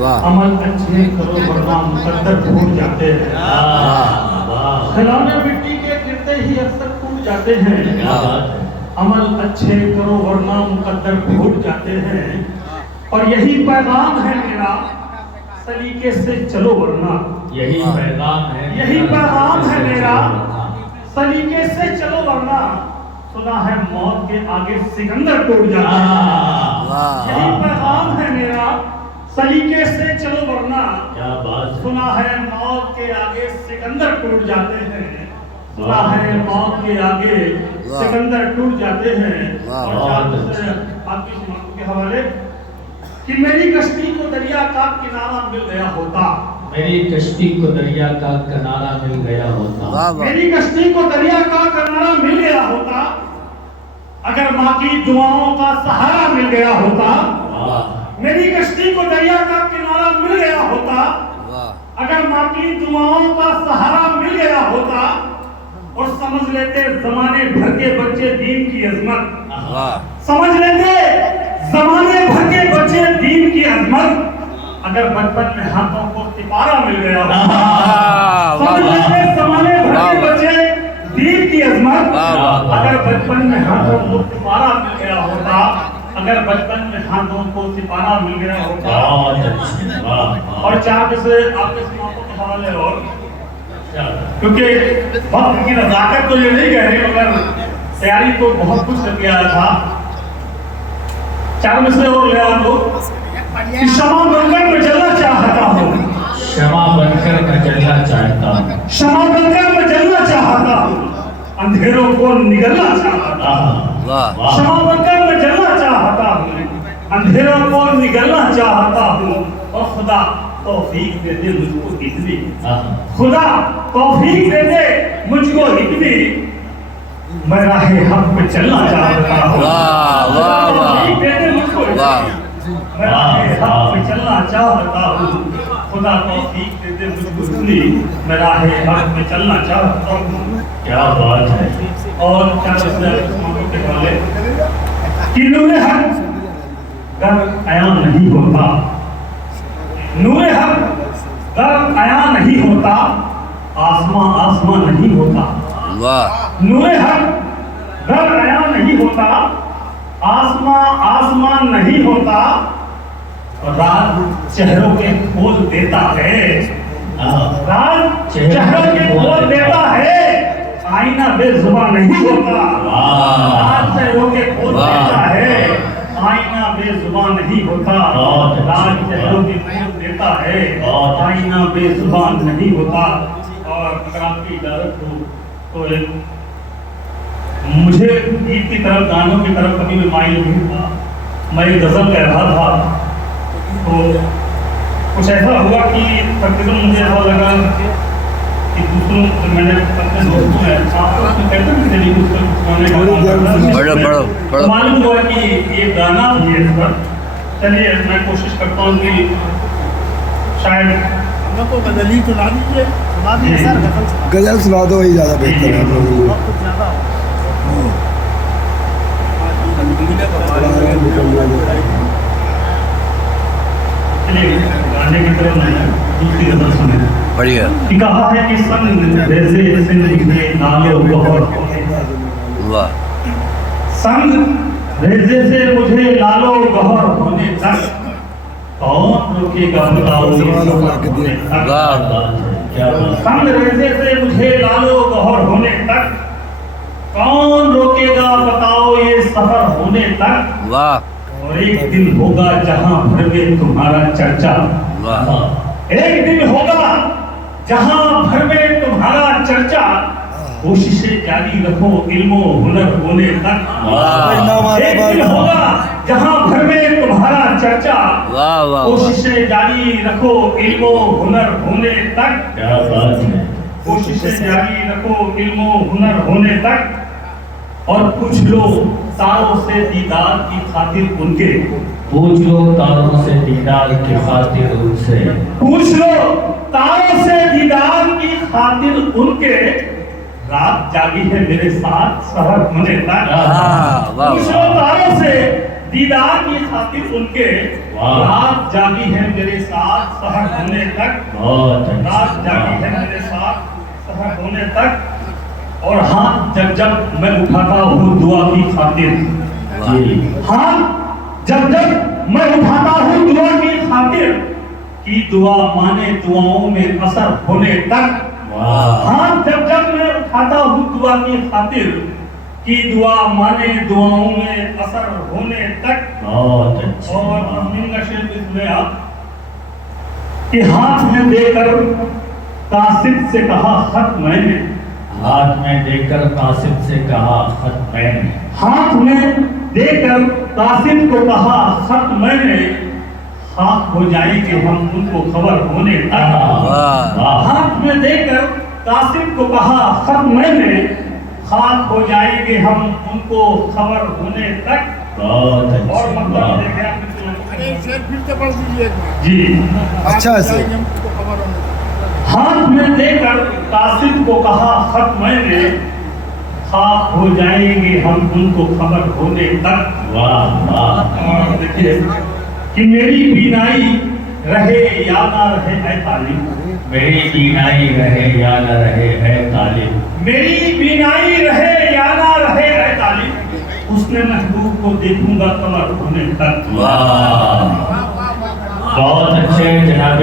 عمل اچھے کرو ورنہ مقدر ٹوٹ جاتے ہیں، کھلونے مٹی کے گرتے ہی اکثر ٹوٹ جاتے ہیں، عمل اچھے کرو ورنہ مقدر ٹوٹ جاتے ہیں، اور یہی پیغام ہے میرا سلیقے سے چلو ورنہ، یہی پیغام ہے میرا سلیقے سے چلو ورنہ، سنا ہے موت کے آگے سکندر ٹوٹ جاتے ہیں، یہی پیغام ہے میرا سلیقے سے چلو ورنہ، سنا ہے موت کے آگے سکندر ٹوٹ جاتے ہیں، سنا ہے موت کے آگے سکندر ٹوٹ جاتے ہیں، اور آپ کی سماعتوں کے حوالے کہ میری کشتی کو دریا کا کنارہ مل گیا ہوتا، میری کشتی کو دریا کا کنارہ مل گیا ہوتا، میری کشتی کو دریا کا کنارہ مل گیا ہوتا، اگر ماں کی دعاؤں کا سہارا مل گیا ہوتا، میری کشتی کو دریا کا کنارہ مل گیا ہوتا، اگر ماں کی دعاؤں کا سہارا مل گیا ہوتا، اور سمجھ لیتے زمانے بھر کے بچے دین کی عظمت، سمجھ لیتے زمانے بھر کے بچے دین کی عظمت، اگر بچپن میں ہاتھوں کو سپارہ مل گیا ہوتا، سمجھ لیتے زمانے بھر کے بچے دین کی عظمت، اگر بچپن میں ہاتھوں کو سپارہ مل گیا ہوتا، اگر بچپن میں ہاتھوں کو سپارہ مل گیا ہوتا، اور چاہتے سے آپ کے سماعتوں کے حوالے اور کیونکہ وقت کی نزاکت تو یہ نہیں کہہ رہے مگر تیاری تو بہت کچھ کر کے آیا تھا، چار میں سے اور لے آپ لوگ کہ شمع بن کر میں جلنا چاہتا ہوں، شمع بن کر میں جلنا چاہتا ہوں، شمع بن کر میں جلنا چاہتا ہوں، اندھیروں کو نگلنا چاہتا ہوں، شمع بن کر میں جلنا چاہتا ہوں، اندھیروں کو نگلنا چاہتا ہوں، اور خدا توفیق دے دے مجھ کو اتنی، خدا توفیق دے دے مجھ کو اتنی، میں راہ حق پہ چلنا چاہتا ہوں، توفیق دے دے مجھ کو اتنی، میں راہ حق پہ چلنا چاہتا ہوں، خدا توفیق دے دے مجھ کو اتنی، میں راہ حق پہ چلنا چاہتا ہوں۔ کیا بات ہے، اور کیا کے والے کہ نور حق گر عیاں نہیں ہوتا، نور حق گر عیاں نہیں ہوتا، آسمان آسمان نہیں ہوتا، نور حق گر عیاں نہیں ہوتا، آسمان آسمان نہیں ہوتا، رات چہروں کے کھول دیتا ہے، رات چہروں کے کھول دیتا ہے، آئینہ بے زبان نہیں ہوتا، رات چہروں کے کھول دیتا ہے، آئینہ بے زبان نہیں ہوتا، رات چہروں کے کھول دیتا ہے، آئینہ بے زبان نہیں ہوتا۔ اور اگر آپ کی اجازت ہو تو مجھے گیت کی طرف گانوں کی طرف کبھی بھی مائل نہیں تھا، میں ایک غزل کہہ رہا تھا تو کچھ ایسا ہوا کہ تقریباً مجھے ایسا لگا کہ دوسروں میں نے اپنے دوستوں میں آپ کہتے ہیں کہ نہیں دوسروں معلوم ہوا کہ یہ گانا بھی ہے اس پر، چلیے میں کوشش کرتا ہوں کہ شاید غزلی سنا دیجیے، غزل سنا دو، وہی زیادہ بہتر ہے۔ گانے کی طرف نہیں دوسری غزل سنیں، بڑھیا کہا ہے کہ سنگ ریزے سے نکلے نالے گہر، سنگ ریزے سے مجھے لالو گہر ہونے تک کون روکے گا بتاؤ یہ سفر ہونے تک، سنگ ریزے سے مجھے لالو گہر ہونے تک کون روکے گا بتاؤ یہ سفر ہونے تک، اور ایک دن ہوگا جہاں بھر میں تمہارا چرچا، ایک دن ہوگا جہاں بھر میں تمہارا چرچا، کوششیں جاری رکھو علم و ہنر ہونے تک، ایک دن ہوگا جہاں بھر میں تمہارا چرچا، کوششیں جاری رکھو علم و ہنر ہونے تک، کوششیں جاری رکھو علم و ہنر ہونے تک، اور پوچھ لو تاروں سے دیدار کی خاطر ان کے، پوچھ لو تاروں سے دیدار کی خاطر ان سے، پوچھ لو تاروں سے دیدار کی خاطر ان کے، رات جاگی ہے میرے ساتھ سحر ہونے تک، پوچھ لو تاروں سے دیدار کی خاطر ان کے، رات جاگی ہے میرے ساتھ سحر ہونے تک، رات جاگی ہے میرے ساتھ سحر ہونے تک، اور ہاتھ جب میں اٹھاتا ہوں دعا کی خاطر، ہاتھ جب میں اٹھاتا ہوں دعا کی خاطر، کی دعا مانے دعاؤں میں اثر ہونے تک، ہاتھ جب میں اٹھاتا ہوں دعا کی خاطر، کی دعا مانے دعاؤں میں اثر ہونے تک۔ اور امین کا شعر بھی سنے آپ کہ ہاتھ میں دے کر قاصد سے کہا خط میں نے، ہاتھ میں دے کر قاصد سے کہا خط میں نے، ہاتھ میں دے کر قاصد کو کہا خط میں نے، خاک ہو جائیں گے ہم ان کو خبر ہونے تک، ہاتھ میں دے کر قاصد کو کہا خط میں نے، خاک ہو جائیں گے ہم ان کو خبر ہونے تک۔ اور مطلب دیکھیں آپ شعر پھر سے پڑھ دیجیے ایک بار۔ جی اچھا ایسے ہم کو خبر ہونے تک۔ ہاتھ میں دے کر قاصد کو کہا خط میں نے، خاک ہو جائیں گے ہم ان کو خبر ہونے تک۔ اور دیکھیے کہ میری بینائی رہے یا نہ رہے اے طالب، میری بینائی رہے یا نہ رہے اے طالب، میری بینائی رہے یا نہ رہے اے طالب، اس نے محبوب کو دیکھوں گا خبر ہونے تک۔ بہت اچھے جناب